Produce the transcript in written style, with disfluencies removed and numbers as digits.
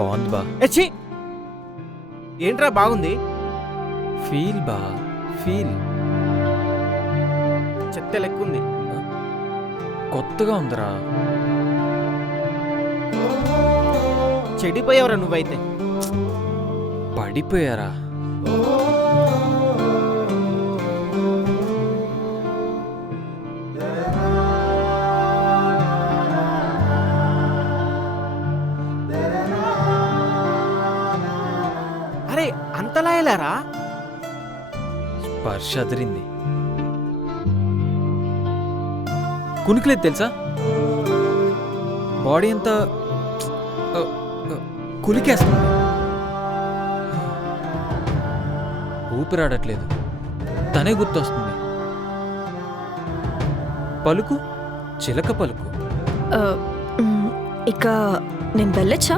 బాగుంది బా. ఛీ! ఏంట్రా బాగుంది? ఫీల్ బా, ఫీల్. చెత్త లెక్కుంది. కొత్తగా ఉందిరా. చెడిపోయావురా నువ్వైతే. పడిపోయారా? అరే అంతలా ఎలారా? స్పర్శ అదిరింది. కునికిలేదు తెలుసా? బాడీ అంతా కులికేస్తుంది. ఊపిరాడట్లేదు. తనే గుర్తొస్తుంది. పలుకు చిలక పలుకు. ఇక నేను వెళ్ళొచ్చా?